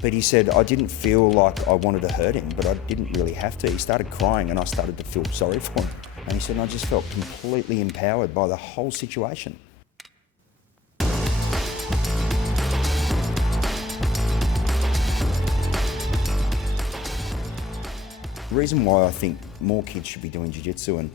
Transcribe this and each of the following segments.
But he said, I didn't feel like I wanted to hurt him, but I didn't really have to. He started crying and I started to feel sorry for him. And he said, I just felt completely empowered by the whole situation. The reason why I think more kids should be doing jiu-jitsu and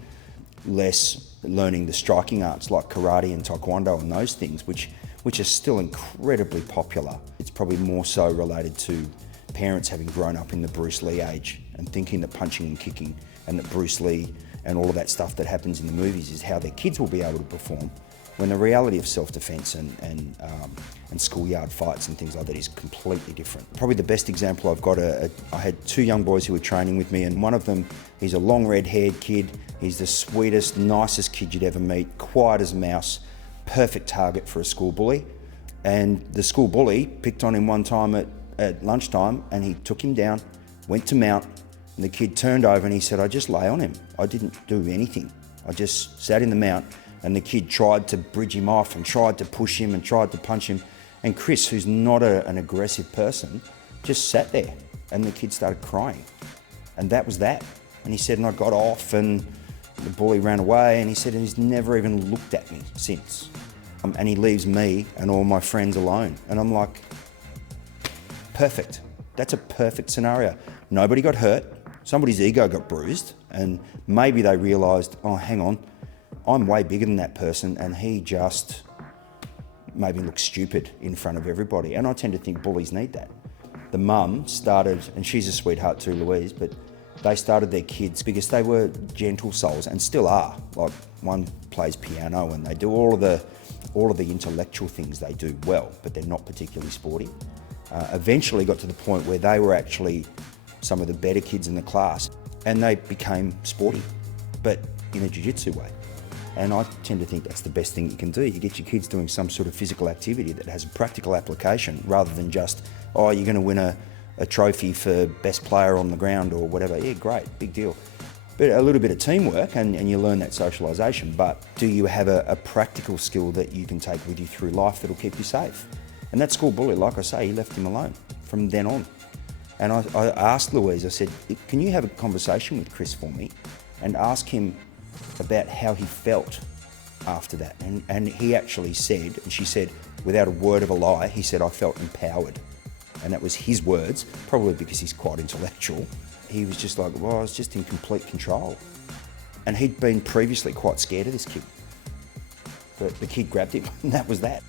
less learning the striking arts like karate and taekwondo and those things, which are still incredibly popular. It's probably more so related to parents having grown up in the Bruce Lee age and thinking that punching and kicking and that Bruce Lee and all of that stuff that happens in the movies is how their kids will be able to perform, when the reality of self-defense and schoolyard fights and things like that is completely different. Probably the best example I've got, I had two young boys who were training with me, and one of them, he's a long red-haired kid. He's the sweetest, nicest kid you'd ever meet, quiet as a mouse, perfect target for a school bully. And the school bully picked on him one time at lunchtime, and he took him down, went to mount, and the kid turned over and he said, I just lay on him. I didn't do anything. I just sat in the mount, and the kid tried to bridge him off and tried to push him and tried to punch him. And Chris, who's not an aggressive person, just sat there, and the kid started crying. And that was that. And he said, and I got off and the bully ran away, and he said, and he's never even looked at me since. And he leaves me and all my friends alone. And I'm like, perfect. That's a perfect scenario. Nobody got hurt. Somebody's ego got bruised, and maybe they realised, oh, hang on, I'm way bigger than that person, and he just made me look stupid in front of everybody. And I tend to think bullies need that. The mum started, and she's a sweetheart too, Louise, but they started their kids because they were gentle souls and still are. Like, one plays piano and they do all of the intellectual things they do well, but they're not particularly sporty. Eventually got to the point where they were actually some of the better kids in the class, and they became sporty, but in a jiu-jitsu way. And I tend to think that's the best thing you can do. You get your kids doing some sort of physical activity that has a practical application, rather than just, oh, you're going to win a trophy for best player on the ground or whatever. Yeah, great, big deal. But a little bit of teamwork, and you learn that socialisation, but do you have a practical skill that you can take with you through life that'll keep you safe? And that school bully, like I say, he left him alone from then on. And I asked Louise, I said, can you have a conversation with Chris for me and ask him about how he felt after that? And he actually said, and she said, without a word of a lie, he said, I felt empowered. And that was his words, probably because he's quite intellectual. He was just like, well, I was just in complete control. And he'd been previously quite scared of this kid. But the kid grabbed him, and that was that.